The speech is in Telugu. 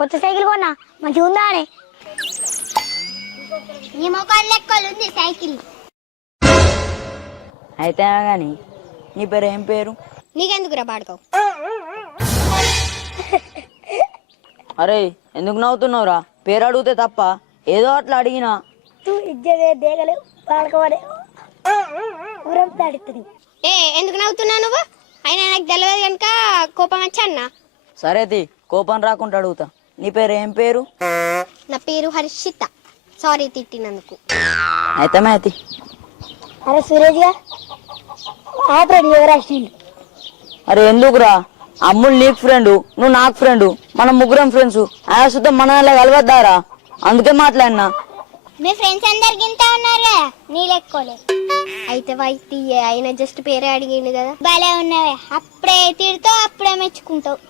కొత్త సైకిల్ కొన్నా మంచిగా ఉందా అని. నీ మొక్కలు లెక్కలు ఉంది సైకిల్. అయితే గాని నీ పేరు ఏం పేరు? నీకెందుకురా పాడుకోవు? అరే ఎందుకు నవ్వుతున్నావురా? పేరు అడిగితే తప్ప ఏదో అట్లా అడిగినా. ఇజ్జదే దేగలే పాడుకోవడే ఊరం దాడుతుంది. ఎందుకు నవ్వుతున్నావు నువ్వు? అయినా నాకు తెలియదు కనుక కోపం వచ్చా అన్న. సరే తి కోపం రాకుండా అడుగుతా, నీ పేరు ఏం పేరు? నా పేరు హర్షిత. సారీ తిట్టినందుకు. అయితే మేతి. అరే సురేష్ గా ఆపరేట్ ఎవరు యాక్సిడెంట్? అరే ఎందుకురా? అమ్ముడు నీకు ఫ్రెండ్, నువ్వు నాకు ఫ్రెండ్, మనం ముగ్గురం ఫ్రెండ్స్. ఆయన సుద్ధం మన కలవద్దారా? అందుకే మాట్లాడినా. మీ ఫ్రెండ్స్ అందరు గింతా ఉన్నారు కదా, నీ లెక్కోలే. అయితే వైతి ఆయన జస్ట్ పేరే అడిగిండు కదా. భలే ఉన్నావే, అప్పుడే తిడతావు అప్పుడే మెచ్చుకుంటావు.